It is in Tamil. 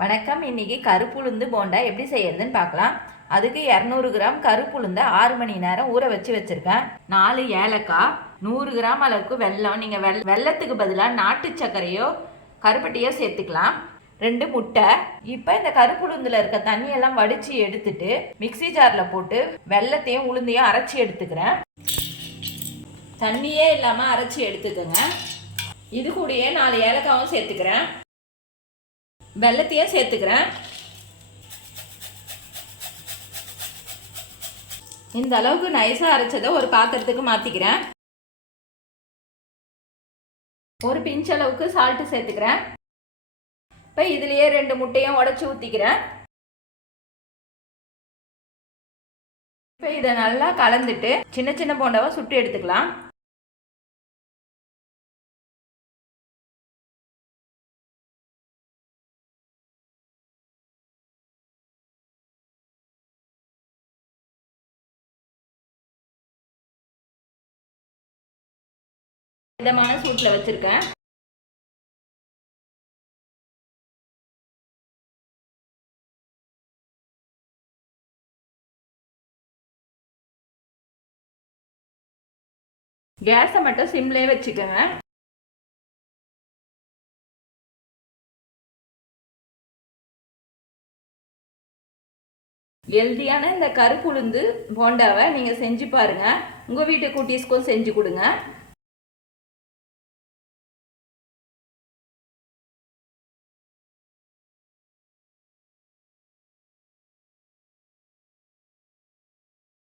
வணக்கம். இன்றைக்கி கருப்புளுந்து போண்டா எப்படி செய்யறதுன்னு பார்க்கலாம். அதுக்கு 200 கிராம் கருப்புளுந்தை 6 மணி நேரம் ஊற வச்சுருக்கேன். 4 ஏலக்காய், 100 கிராம் அளவுக்கு வெல்லம். நீங்கள் வெல்லத்துக்கு பதிலாக நாட்டு சர்க்கரையோ கருப்பட்டியோ சேர்த்துக்கலாம். 2 முட்டை. இப்போ இந்த கருப்புளுந்தில் இருக்க தண்ணியெல்லாம் வடித்து எடுத்துட்டு மிக்சி ஜாரில் போட்டு வெல்லத்தையும் உளுந்தையும் அரைச்சி எடுத்துக்கிறேன். தண்ணியே இல்லாமல் அரைச்சி எடுத்துக்கோங்க. இது கூடயே 4 ஏலக்காவும் சேர்த்துக்கிறேன். வெல்லத்தையும் சேர்த்துக்கிறேன். இந்த அளவுக்கு நைஸாக அரைச்சதை ஒரு பாத்திரத்துக்கு மாற்றிக்கிறேன். ஒரு பிஞ்ச் அளவுக்கு சால்ட்டு சேர்த்துக்கிறேன். இப்போ இதுலேயே 2 முட்டையும் உடச்சி ஊற்றிக்கிறேன். இப்போ இதை நல்லா கலந்துட்டு சின்ன சின்ன போண்டாவை சுட்டு எடுத்துக்கலாம். மிதமான சூட்டில் வச்சுருக்கேன். கேஸை மட்டும் சிம்லேயே வச்சுக்கோங்க. ஹெல்தியான இந்த கருப்புளுந்து போண்டாவை நீங்கள் செஞ்சு பாருங்கள். உங்கள் வீட்டு குட்டீஸ்க்கும் செஞ்சு கொடுங்க.